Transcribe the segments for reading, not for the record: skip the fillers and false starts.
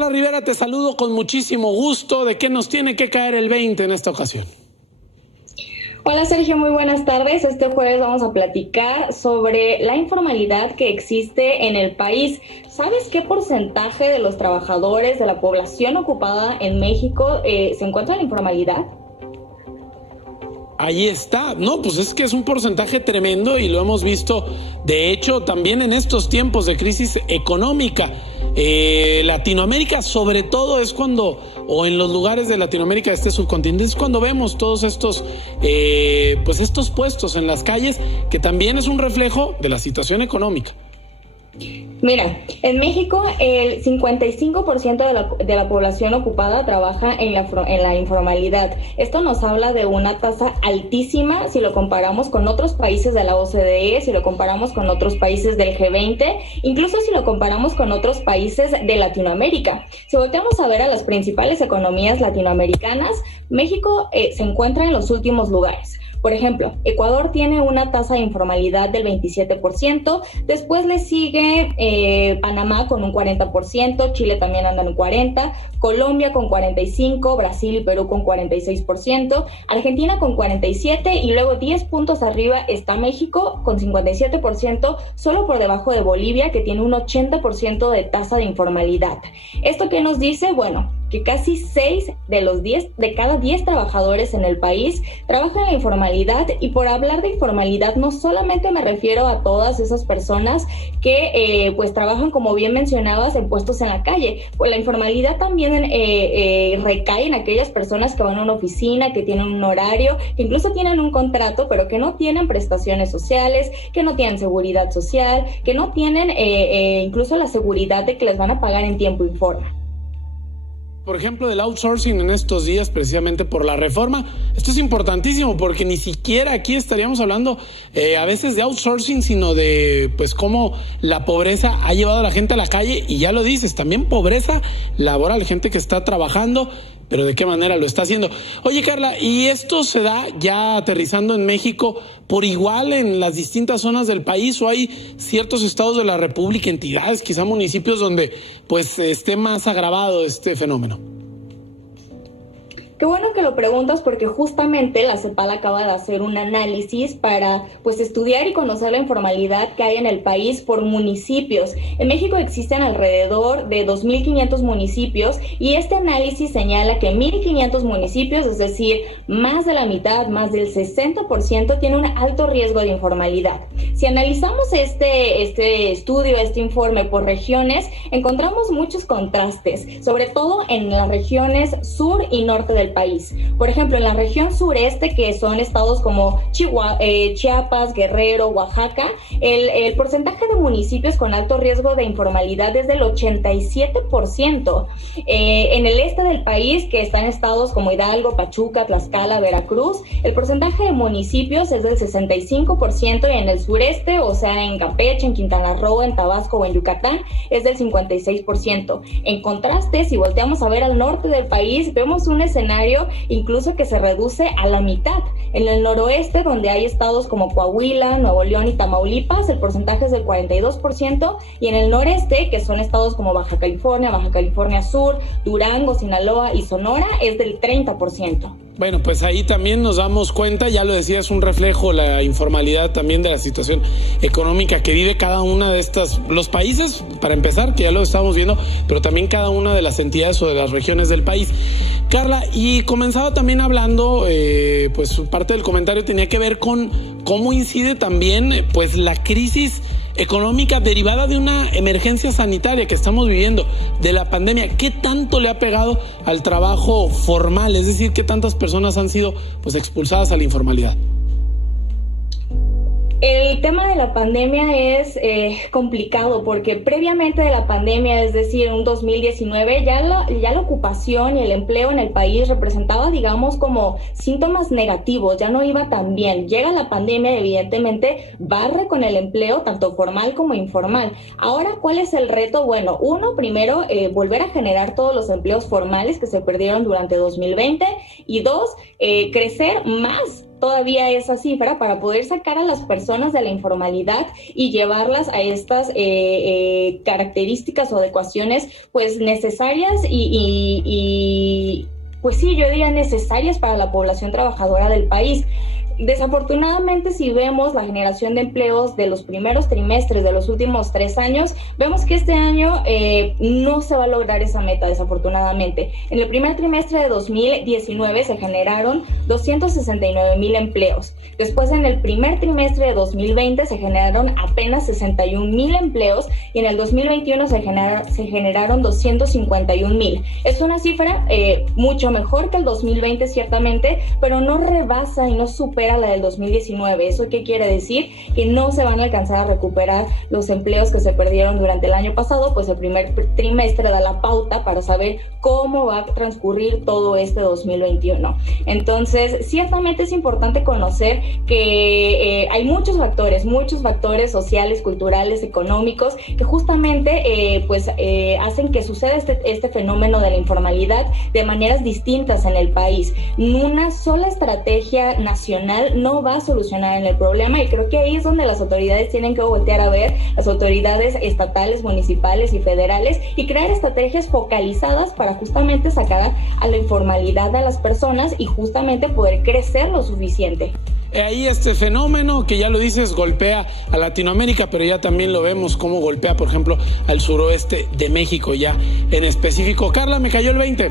Carla Rivera, te saludo con muchísimo gusto. ¿De qué nos tiene que caer el 20 en esta ocasión? Hola Sergio, muy buenas tardes. Este jueves vamos a platicar sobre la informalidad que existe en el país. ¿Sabes qué porcentaje de los trabajadores de la población ocupada en México se encuentra en la informalidad? Ahí está. No, pues es que es un porcentaje tremendo y lo hemos visto, de hecho, también en estos tiempos de crisis económica. Latinoamérica, sobre todo, es cuando, o en los lugares de Latinoamérica, este subcontinente, es cuando vemos todos estos, estos puestos en las calles, que también es un reflejo de la situación económica. Mira, en México el 55% de la población ocupada trabaja en la informalidad. Esto nos habla de una tasa altísima si lo comparamos con otros países de la OCDE, si lo comparamos con otros países del G20, incluso si lo comparamos con otros países de Latinoamérica. Si volteamos a ver a las principales economías latinoamericanas, México se encuentra en los últimos lugares. Por ejemplo, Ecuador tiene una tasa de informalidad del 27%, después le sigue Panamá con un 40%, Chile también anda en un 40%, Colombia con 45%, Brasil y Perú con 46%, Argentina con 47% y luego 10 puntos arriba está México con 57%, solo por debajo de Bolivia, que tiene un 80% de tasa de informalidad. ¿Esto qué nos dice? Bueno, que casi 6 de cada 10 trabajadores en el país trabajan en la informalidad, y por hablar de informalidad no solamente me refiero a todas esas personas que pues trabajan, como bien mencionabas, en puestos en la calle, pues la informalidad también recae en aquellas personas que van a una oficina, que tienen un horario, que incluso tienen un contrato, pero que no tienen prestaciones sociales, que no tienen seguridad social, que no tienen incluso la seguridad de que les van a pagar en tiempo y forma. Por ejemplo, del outsourcing en estos días, precisamente por la reforma. Esto es importantísimo porque ni siquiera aquí estaríamos hablando a veces de outsourcing, sino de pues cómo la pobreza ha llevado a la gente a la calle, y ya lo dices, también pobreza laboral, gente que está trabajando, pero de qué manera lo está haciendo. Oye, Carla, ¿y esto se da ya aterrizando en México por igual en las distintas zonas del país, o hay ciertos estados de la República, entidades, quizá municipios, donde pues esté más agravado este fenómeno? Qué bueno que lo preguntas, porque justamente la CEPAL acaba de hacer un análisis para pues estudiar y conocer la informalidad que hay en el país por municipios. En México existen alrededor de 2.500 municipios, y este análisis señala que 1.500 municipios, es decir, más de la mitad, más del 60%, tiene un alto riesgo de informalidad. Si analizamos este estudio, este informe por regiones, encontramos muchos contrastes, sobre todo en las regiones sur y norte del país. Por ejemplo, en la región sureste, que son estados como Chiapas, Guerrero, Oaxaca, el porcentaje de municipios con alto riesgo de informalidad es del 87%. En el este del país, que están estados como Hidalgo, Pachuca, Tlaxcala, Veracruz, el porcentaje de municipios es del 65%, y en el sureste, o sea, en Campeche, en Quintana Roo, en Tabasco o en Yucatán, es del 56%. En contraste, si volteamos a ver al norte del país, vemos un escenario incluso que se reduce a la mitad. En el noroeste, donde hay estados como Coahuila, Nuevo León y Tamaulipas, el porcentaje es del 42%, y en el noreste, que son estados como Baja California Sur, Durango, Sinaloa y Sonora, es del 30%. Bueno, pues ahí también nos damos cuenta, ya lo decía, es un reflejo la informalidad también de la situación económica que vive cada una de los países, para empezar, que ya lo estamos viendo, pero también cada una de las entidades o de las regiones del país. Carla, y comenzaba también hablando, pues parte del comentario tenía que ver con cómo incide también pues la crisis económica derivada de una emergencia sanitaria que estamos viviendo, de la pandemia. ¿Qué tanto le ha pegado al trabajo formal? Es decir, ¿qué tantas personas han sido pues expulsadas a la informalidad? El tema de la pandemia es complicado, porque previamente de la pandemia, es decir, en 2019, ya la ocupación y el empleo en el país representaba, digamos, como síntomas negativos, ya no iba tan bien. Llega la pandemia y evidentemente barre con el empleo, tanto formal como informal. Ahora, ¿cuál es el reto? Bueno, primero, volver a generar todos los empleos formales que se perdieron durante 2020, y dos, crecer más todavía esa cifra para poder sacar a las personas de la informalidad y llevarlas a estas características o adecuaciones pues necesarias y pues sí, yo diría necesarias para la población trabajadora del país. Desafortunadamente, si vemos la generación de empleos de los primeros trimestres de los últimos 3 años, vemos que este año no se va a lograr esa meta, desafortunadamente. En el primer trimestre de 2019 se generaron 269,000 empleos. Después, en el primer trimestre de 2020 se generaron apenas 61,000 empleos y en el 2021 se generaron 251,000. Es una cifra mucho mejor que el 2020, ciertamente, pero no rebasa y no supera la del 2019. ¿Eso qué quiere decir? Que no se van a alcanzar a recuperar los empleos que se perdieron durante el año pasado, pues el primer trimestre da la pauta para saber cómo va a transcurrir todo este 2021. Entonces, ciertamente es importante conocer que hay muchos factores sociales, culturales, económicos, que justamente hacen que suceda este fenómeno de la informalidad de maneras distintas en el país. Una sola estrategia nacional no va a solucionar el problema y creo que ahí es donde las autoridades tienen que voltear a ver, las autoridades estatales, municipales y federales, y crear estrategias focalizadas para justamente sacar a la informalidad a las personas y justamente poder crecer lo suficiente. Ahí este fenómeno que ya lo dices golpea a Latinoamérica, pero ya también lo vemos cómo golpea, por ejemplo, al suroeste de México ya en específico. Carla, me cayó el 20.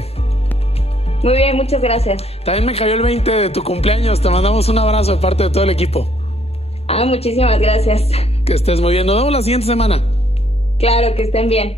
Muy bien, muchas gracias. También me cayó el 20 de tu cumpleaños. Te mandamos un abrazo de parte de todo el equipo. Muchísimas gracias. Que estés muy bien. Nos vemos la siguiente semana. Claro, que estén bien.